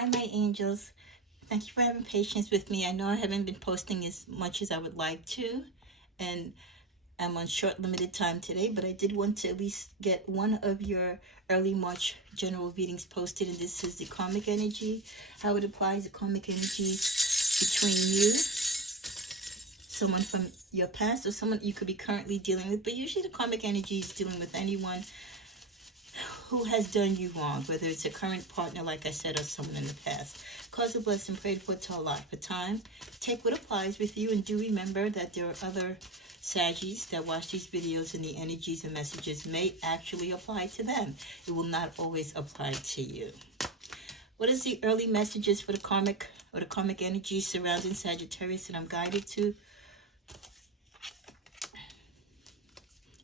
Hi, my angels. Thank you for having patience with me. I know I haven't been posting as much as I would like to, and I'm on short, limited time today, but I did want to at least get one of your early March general readings posted, and this is the karmic energy, how it applies the karmic energy between you, someone from your past, or someone you could be currently dealing with, but usually the karmic energy is dealing with anyone who has done you wrong, whether it's a current partner, like I said, or someone in the past. Cause a blessing, prayed for to a lot for time. Take what applies with you, and do remember that there are other Saggies that watch these videos, and the energies and messages may actually apply to them. It will not always apply to you. What is the early messages for the karmic or the karmic energy surrounding Sagittarius that I'm guided to?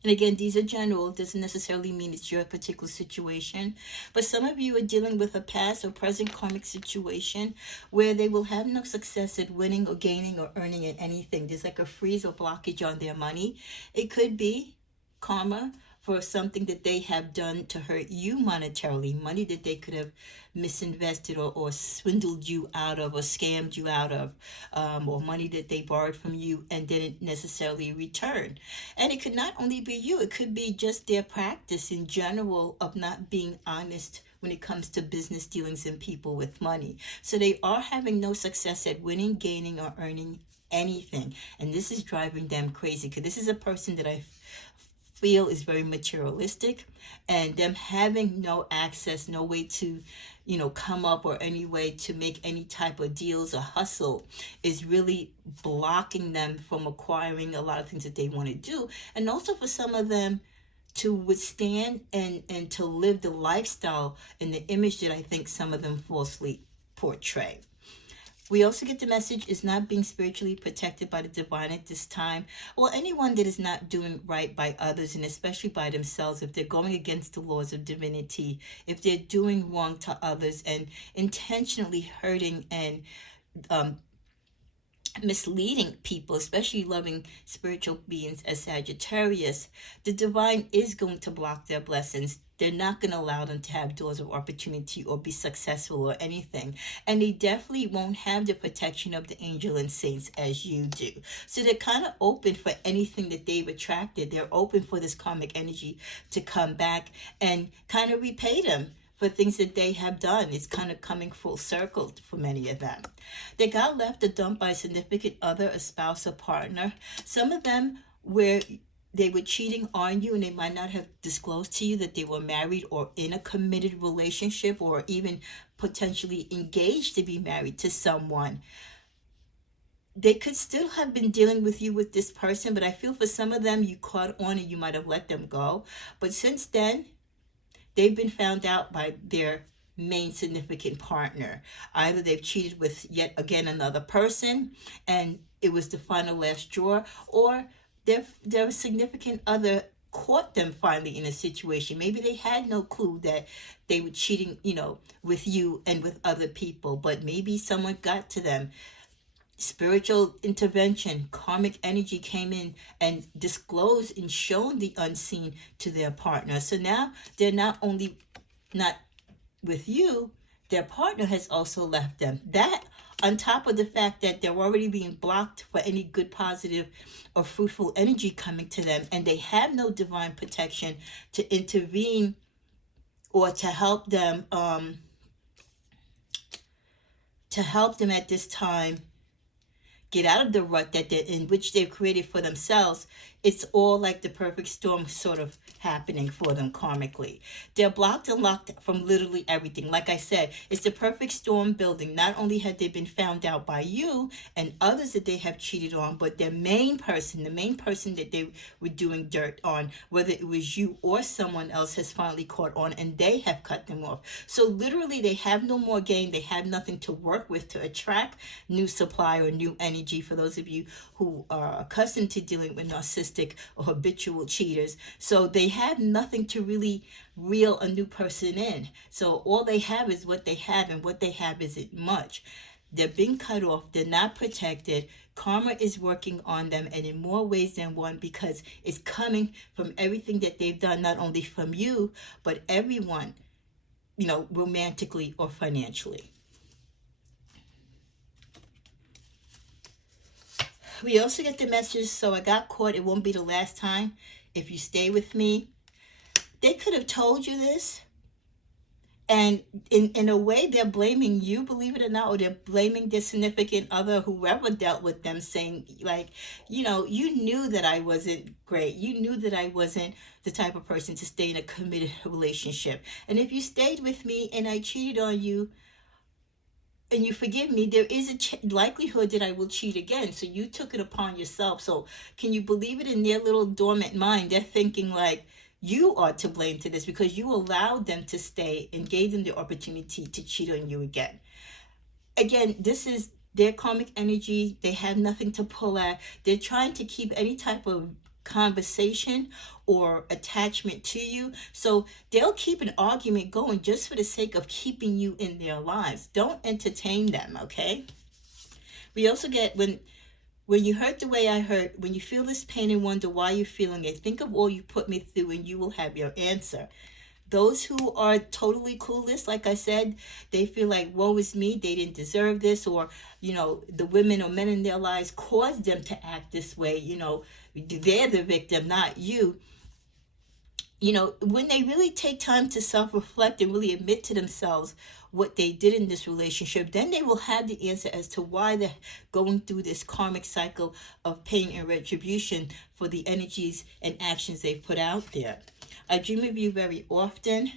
And again, these are general. It doesn't necessarily mean it's your particular situation. But some of you are dealing with a past or present karmic situation where they will have no success at winning or gaining or earning in anything. There's like a freeze or blockage on their money. It could be karma for something that they have done to hurt you monetarily, money that they could have misinvested or swindled you out of or scammed you out of, or money that they borrowed from you and didn't necessarily return. And it could not only be you, it could be just their practice in general of not being honest when it comes to business dealings and people with money. So they are having no success at winning, gaining, or earning anything. And this is driving them crazy, because this is a person that I feel is very materialistic, and them having no access, no way to come up, or any way to make any type of deals or hustle, is really blocking them from acquiring a lot of things that they want to do. And also for some of them to withstand and to live the lifestyle and the image that I think some of them falsely portray. We also get the message is not being spiritually protected by the divine at this time. Well, anyone that is not doing right by others, and especially by themselves, if they're going against the laws of divinity, if they're doing wrong to others and intentionally hurting and misleading people, especially loving spiritual beings as Sagittarius, the divine is going to block their blessings. They're not going to allow them to have doors of opportunity or be successful or anything. And they definitely won't have the protection of the angel and saints as you do. So they're kind of open for anything that they've attracted. They're open for this karmic energy to come back and kind of repay them for things that they have done. It's kind of coming full circle for many of them. They got left or dumped by a significant other, a spouse, or partner. Some of them where they were cheating on you, and they might not have disclosed to you that they were married or in a committed relationship, or even potentially engaged to be married to someone. They could still have been dealing with you with this person, but I feel for some of them you caught on and you might have let them go. But since then, they've been found out by their main significant partner. Either they've cheated with yet again another person and it was the final last straw, or their significant other caught them finally in a situation. Maybe they had no clue that they were cheating, with you and with other people, but maybe someone got to them. Spiritual intervention, karmic energy came in and disclosed and shown the unseen to their partner. So now they're not only not with you, their partner has also left them. That, on top of the fact that they're already being blocked for any good, positive, or fruitful energy coming to them, and they have no divine protection to intervene or to help them at this time get out of the rut that they're in, which they've created for themselves. It's all like the perfect storm sort of happening for them karmically. They're blocked and locked from literally everything. Like I said, it's the perfect storm building. Not only have they been found out by you and others that they have cheated on, but their main person, the main person that they were doing dirt on, whether it was you or someone else, has finally caught on and they have cut them off. So literally they have no more gain. They have nothing to work with to attract new supply or new energy. For those of you who are accustomed to dealing with narcissistic or habitual cheaters, so they have nothing to really reel a new person in. So all they have is what they have, and what they have isn't much. They're being cut off. They're not protected. Karma is working on them, and in more ways than one, because it's coming from everything that they've done, not only from you, but everyone, romantically or financially. We also get the message, so I got caught, it won't be the last time if you stay with me. They could have told you this, and in a way they're blaming you, believe it or not, or they're blaming their significant other, whoever dealt with them, saying like, you knew that I wasn't great, you knew that I wasn't the type of person to stay in a committed relationship, and if you stayed with me and I cheated on you and you forgive me, there is a likelihood that I will cheat again. So you took it upon yourself. So can you believe it? In their little dormant mind, they're thinking like, you are to blame to this because you allowed them to stay and gave them the opportunity to cheat on you again. Again, this is their karmic energy. They have nothing to pull at. They're trying to keep any type of conversation or attachment to you. So they'll keep an argument going just for the sake of keeping you in their lives. Don't entertain them, okay? We also get when you hurt the way I hurt, when you feel this pain and wonder why you're feeling it, think of all you put me through and you will have your answer. Those who are totally clueless, like I said, they feel like, woe is me, they didn't deserve this, or, the women or men in their lives caused them to act this way, they're the victim, not you. When they really take time to self-reflect and really admit to themselves what they did in this relationship, then they will have the answer as to why they're going through this karmic cycle of pain and retribution for the energies and actions they've put out there. I dream of you very often.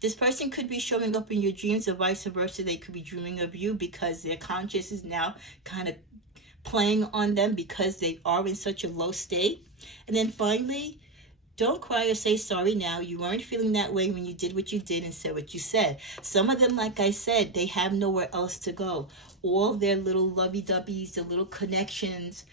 This person could be showing up in your dreams, or vice versa. They could be dreaming of you because their conscious is now kind of playing on them because they are in such a low state. And then finally, don't cry or say sorry now. You weren't feeling that way when you did what you did and said what you said. Some of them, like I said, they have nowhere else to go. All their little lovey-dovey's, their little connections,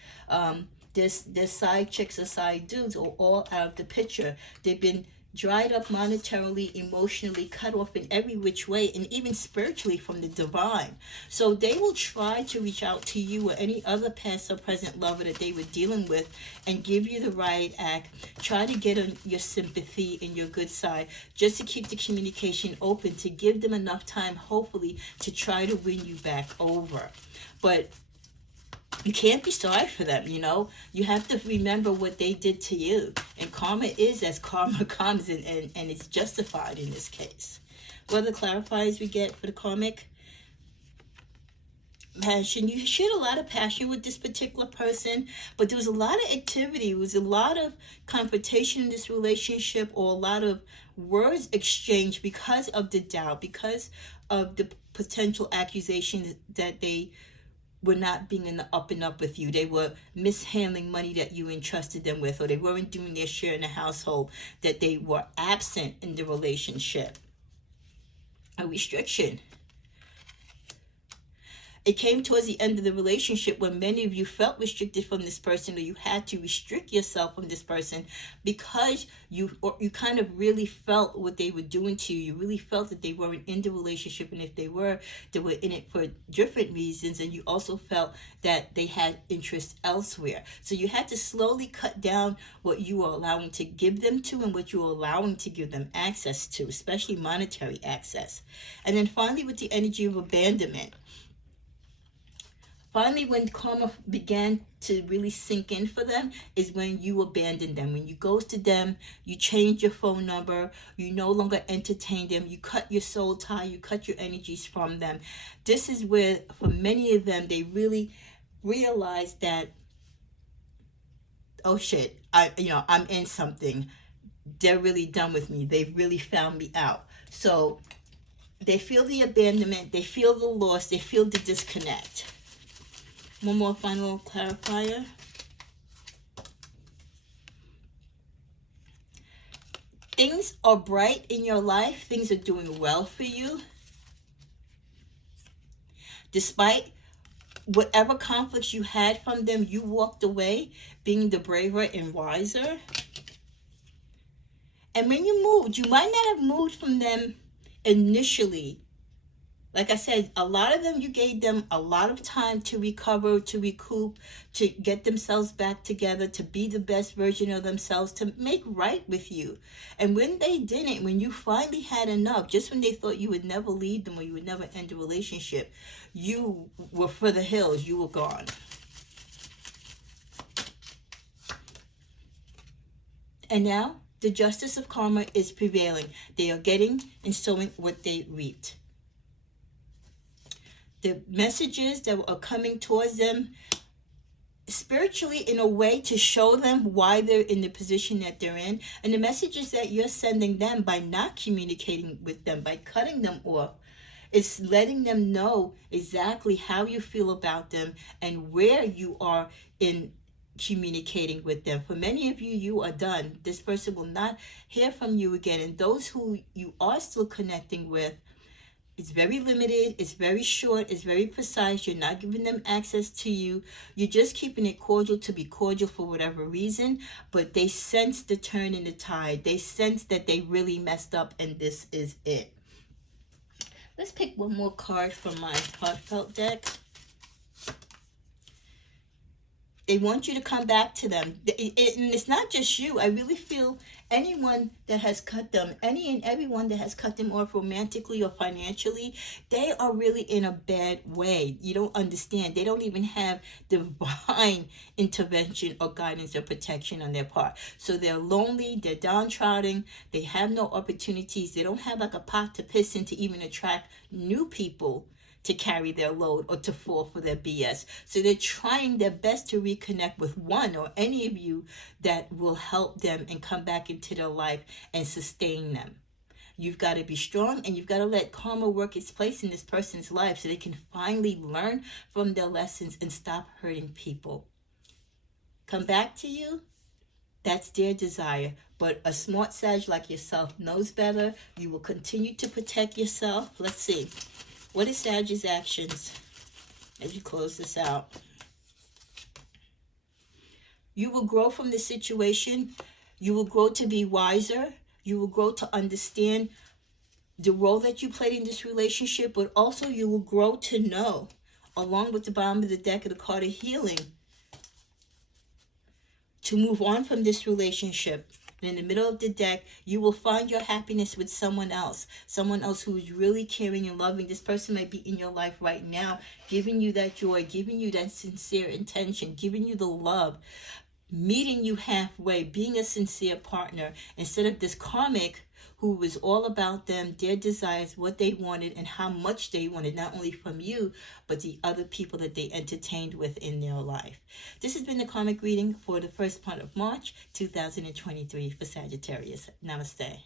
their side chicks or side dudes are all out of the picture. They've been dried up monetarily, emotionally, cut off in every which way, and even spiritually from the divine. So they will try to reach out to you or any other past or present lover that they were dealing with and give you the right act, try to get on your sympathy and your good side, just to keep the communication open, to give them enough time, hopefully, to try to win you back over. But you can't be sorry for them, You have to remember what they did to you. And karma is as karma comes, and it's justified in this case. What are the clarifiers we get for the karmic? Passion. You shared a lot of passion with this particular person, but there was a lot of activity. There was a lot of confrontation in this relationship, or a lot of words exchanged because of the doubt, because of the potential accusations that they were not being in the up and up with you. They were mishandling money that you entrusted them with, or they weren't doing their share in the household, that they were absent in the relationship. A restriction. It came towards the end of the relationship when many of you felt restricted from this person, or you had to restrict yourself from this person because you kind of really felt what they were doing to you. You really felt that they weren't in the relationship, and if they were in it for different reasons, and you also felt that they had interest elsewhere. So you had to slowly cut down what you were allowing to give them to and what you were allowing to give them access to, especially monetary access. And then finally, with the energy of abandonment. Finally, when karma began to really sink in for them is when you abandon them. When you ghosted them, you change your phone number, you no longer entertain them, you cut your soul tie, you cut your energies from them. This is where, for many of them, they really realize that, oh shit, I'm in something. They're really done with me. They've really found me out. So they feel the abandonment, they feel the loss, they feel the disconnect. One more final clarifier. Things are bright in your life. Things are doing well for you. Despite whatever conflicts you had from them, you walked away being the braver and wiser. And when you moved, you might not have moved from them initially. Like I said, a lot of them, you gave them a lot of time to recover, to recoup, to get themselves back together, to be the best version of themselves, to make right with you. And when they didn't, when you finally had enough, just when they thought you would never leave them or you would never end a relationship, you were for the hills, you were gone. And now the justice of karma is prevailing. They are getting and sowing what they reaped. The messages that are coming towards them spiritually in a way to show them why they're in the position that they're in, and the messages that you're sending them by not communicating with them, by cutting them off, it's letting them know exactly how you feel about them and where you are in communicating with them. For many of you, you are done. This person will not hear from you again. And those who you are still connecting with, it's very limited, it's very short, it's very precise. You're not giving them access to you. You're just keeping it cordial to be cordial for whatever reason. But they sense the turn in the tide. They sense that they really messed up and this is it. Let's pick one more card from my heartfelt deck. They want you to come back to them. And it's not just you. I really feel anyone that has cut them, any and everyone that has cut them off romantically or financially, they are really in a bad way. You don't understand. They don't even have divine intervention or guidance or protection on their part. So they're lonely, they're downtrodden, they have no opportunities. They don't have like a pot to piss in to even attract new people to carry their load or to fall for their BS. So they're trying their best to reconnect with one or any of you that will help them and come back into their life and sustain them. You've got to be strong, and you've got to let karma work its place in this person's life so they can finally learn from their lessons and stop hurting people. Come back to you, that's their desire. But a smart Sag like yourself knows better. You will continue to protect yourself. Let's see. What is Sag's actions as you close this out? You will grow from this situation. You will grow to be wiser. You will grow to understand the role that you played in this relationship, but also you will grow to know, along with the bottom of the deck of the card of healing, to move on from this relationship. And in the middle of the deck, you will find your happiness with someone else who is really caring and loving. This person might be in your life right now, giving you that joy, giving you that sincere intention, giving you the love, meeting you halfway, being a sincere partner, instead of this karmic who was all about them, their desires, what they wanted, and how much they wanted, not only from you, but the other people that they entertained with in their life. This has been the karmic reading for the first part of March 2023 for Sagittarius. Namaste.